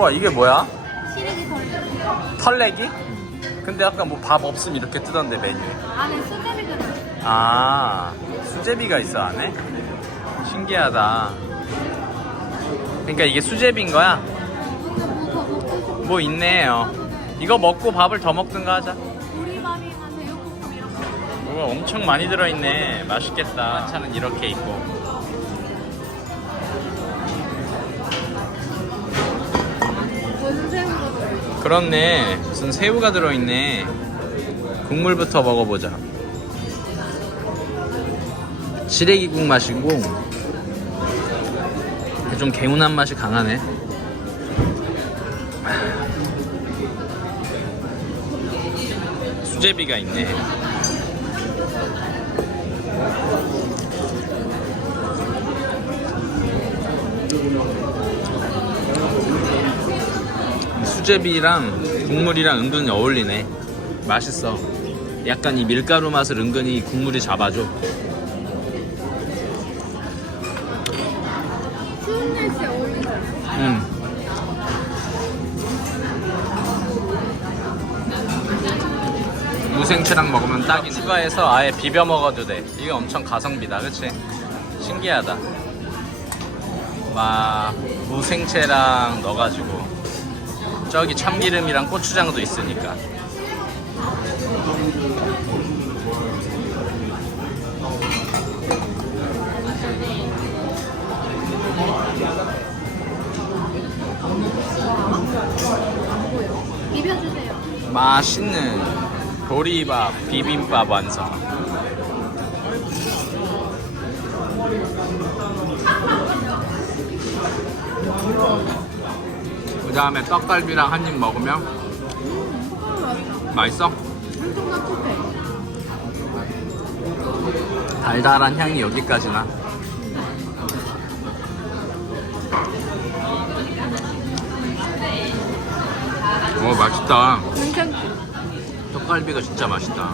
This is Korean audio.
우와 이게 뭐야? 시래기 덜 털레기? 근데 아까 뭐 밥 없음 이렇게 뜨던데 메뉴에 안에 수제비가 들어. 아 수제비가 있어 안에? 신기하다 그러니까 이게 수제비인 거야? 근데 뭐더 먹고 싶어? 뭐 있네요 이거 먹고 밥을 더 먹든가 하자 보리밥이나 제육볶음 이런 거. 뭐가 엄청 많이 들어있네 맛있겠다 차는 이렇게 있고 그렇네. 무슨 새우가 들어있네. 국물부터 먹어보자. 시래기국 맛이고 좀 개운한 맛이 강하네. 수제비가 있네 수제비랑 국물이랑 은근히 어울리네. 맛있어. 약간 이 밀가루 맛을 은근히 국물이 잡아줘. 추운 날씨에 어울리잖아. 음. 무생채랑 먹으면 딱이네. 추가해서 아예 비벼 먹어도 돼. 이게 엄청 가성비다, 그치? 신기하다. 막 무생채랑 넣어가지고 저기 참기름이랑 고추장도 있으니까. 비벼주세요. 맛있는 보리밥 비빔밥 완성. 그 다음에 떡갈비랑 한 입 먹으면 맛있어? 달달한 향이 여기까지나. 오 맛있다. 괜찮지? 떡갈비가 진짜 맛있다.